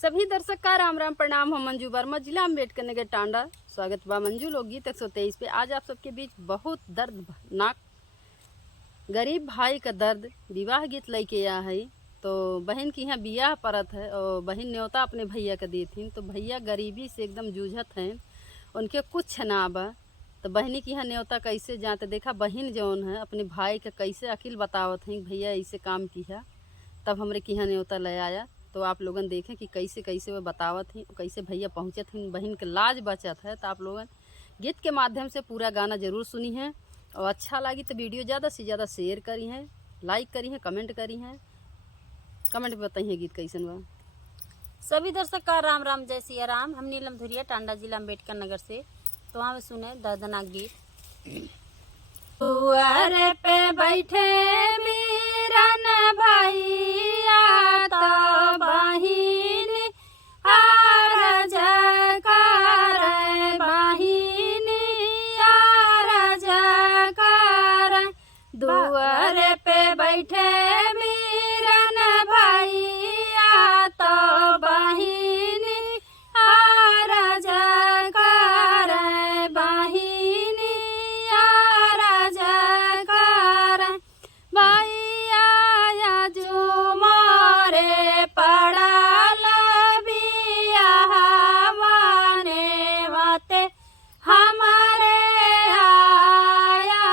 सभी दर्शक का राम राम प्रणाम। हम मंजू वर्मा, जिला अम्बेडकर नगर टांडा। स्वागत बा मंजू लोकगीत 123 पे। आज आप सबके बीच बहुत दर्दनाक गरीब भाई का दर्द विवाह गीत लेके आया है। तो बहन की यहाँ बियाह परत है और बहन न्योता अपने भैया का दी थी। तो भैया गरीबी से एकदम जूझत हैं, उनके कुछ ना बा। तो बहनी की यहाँ न्योता कैसे जाते देखा, बहन जौन है अपने भाई का कैसे अकिल बतावत हैं भैया ऐसे काम किया, तब हमरे की यहाँ न्योता ले आया। तो आप लोगन देखें कि कैसे कैसे वो बतावत हैं, कैसे भैया पहुँचत हैं, बहन के लाज बचत है। तो आप लोगन गीत के माध्यम से पूरा गाना जरूर सुनी है और अच्छा लगी तो वीडियो ज़्यादा से ज़्यादा शेयर करी हैं, लाइक करी हैं, कमेंट करी हैं, कमेंट में बताइए गीत कैसन बा। सभी दर्शक का राम राम, जय सिया राम। हम नीलम धुरिया, टांडा जिला अम्बेडकर नगर से। तो वहाँ पे सुने दर्दनाक गीत। दुआर पे बैठे वीरन भैया तो बहिन आरज कर, बहिन आरज कर। दुआर पे बैठे वीरन भैया तो बहिन आरज कर, बहिन आरज कर। भैया जो मोरे पड़ल बियाहवा नेवते हमारे आया।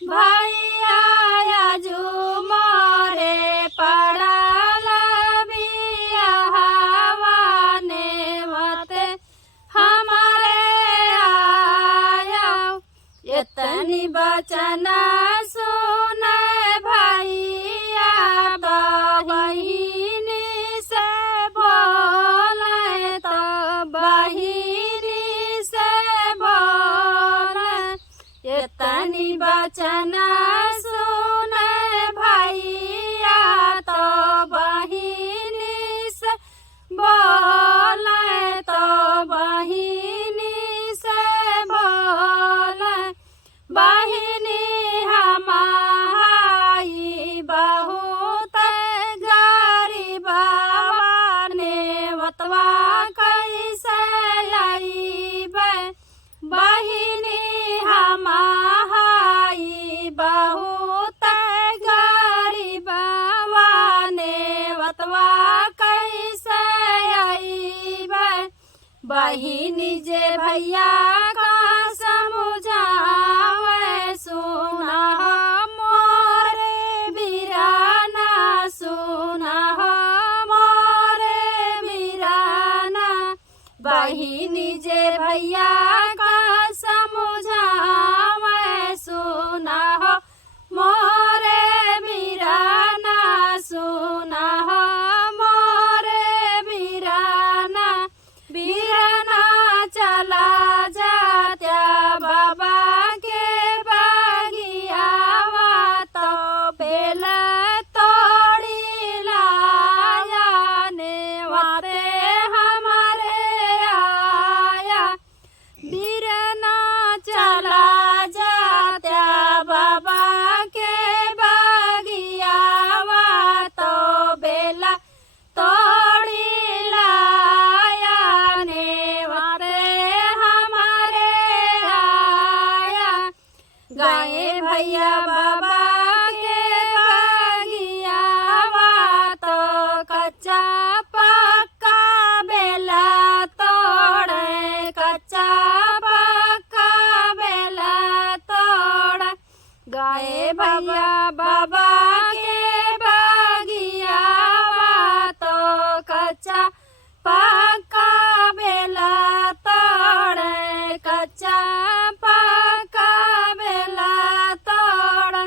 भैया जो मोरे पड़ल बियाहवा नेवते हमारे आया। इतनी बचना सुन भैया तो बहिन से बोले, तो बहिन से बोले। इतनी बचना सुन भैया तो बहिन से बोले, तो बहिन से बोले। बहिनी हमारी बहुत गरीबवा नेवतवा कैसे लईबे। बहिनी हमारी बहुत गरीबवा नेवतवा कैसे अईबे। बहिनी जे भैया का समझावे सुना मोरे बीराना, सुना मोरे बीराना। बहिनी जे भैया का समझावे सुना मोरे बीराना, सुना मोरे बीराना। बीराना चला जात्या बाबा के बागियावा तो बेल तोड़ी लाया नेवते हमारे आया। बीराना चला जात्या बाबा के बागियावा तो बेला तोड़ी लाया नेवते हमारे आया। गाए भैया बाबा के बागियावा तो कच्चा पक्का बेला तोड़े, कच्चा पक्का बेला तोड़े। गाए भैया बाबा के बागियावा तो कच्चा पक्का बेला तोड़े, कच्चा पक्का बेला तोड़े।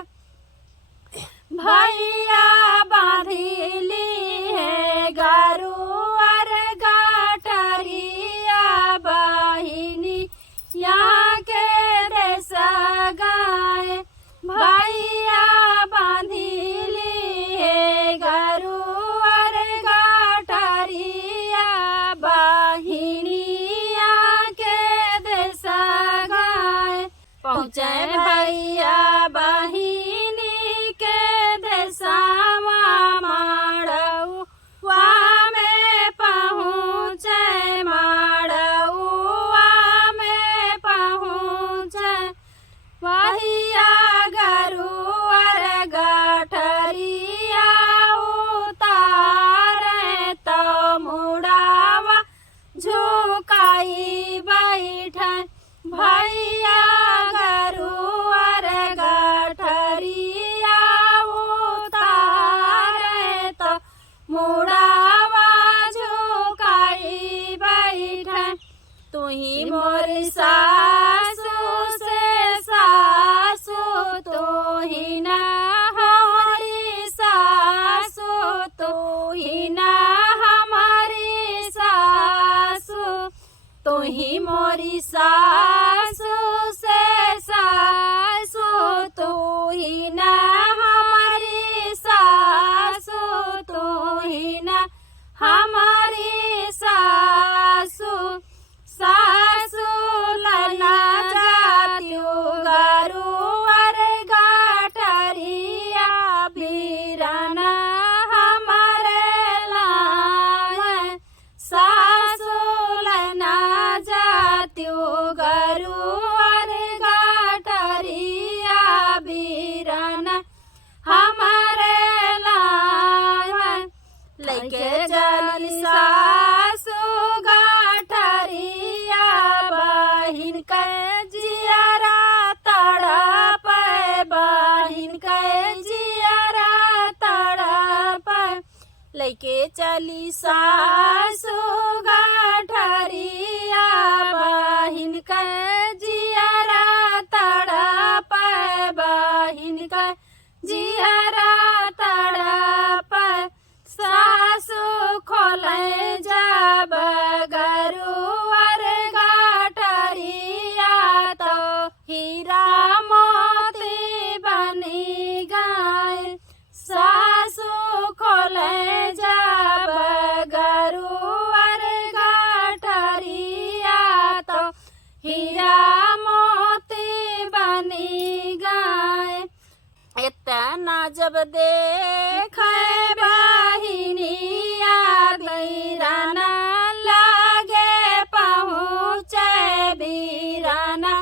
भैया बांधिली है गरुआर गाटरिया, बहिनी यहाँ के देश गाए। भैया बांधिली है गरुआर गाटरिया, बहिनी यहाँ के देश गाए। पहुँचे भैया बहिनी के देशवा माड़वा में पहुँच ही मोरी सासू से सासू तू ही ना हमारी सासू तू ही ना हमारी सासू सासू लना जात्यू गरुवर गाठरिया बीराना हमारे लाए सासू लना जात्यू गरुवर गाठरिया बीराना हमारे लाए लेके चली सासू गाठरिया बहिन के जियारा तड़प बहिन के जियारा तड़प लेके चली सासू गाठरिया बहिन के जियारा तड़प बहिन के जियारा तड़प सासू खोले जब गरुवर गाठरिया तो हीरा मोती बनी गए सासू खोले जब गरुवर गाठरिया तो हीरा मोती बनी गए इतना जब देखे बहिनिया बीराना लागे पहुँचे बीराना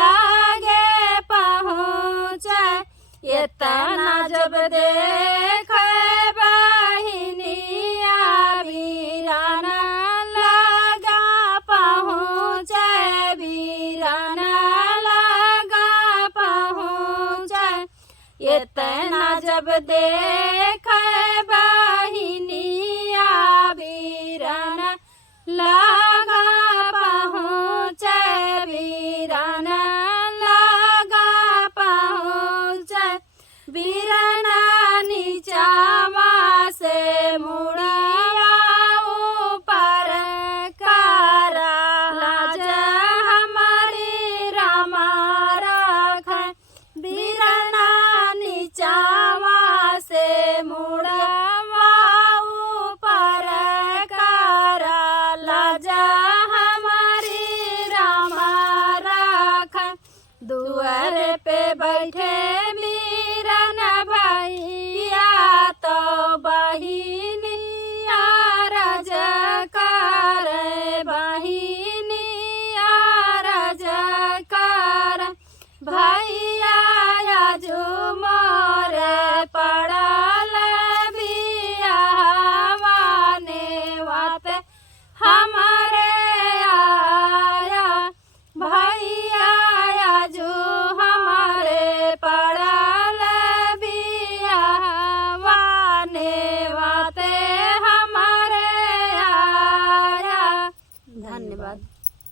लागे पहुँचे इतना जब देखे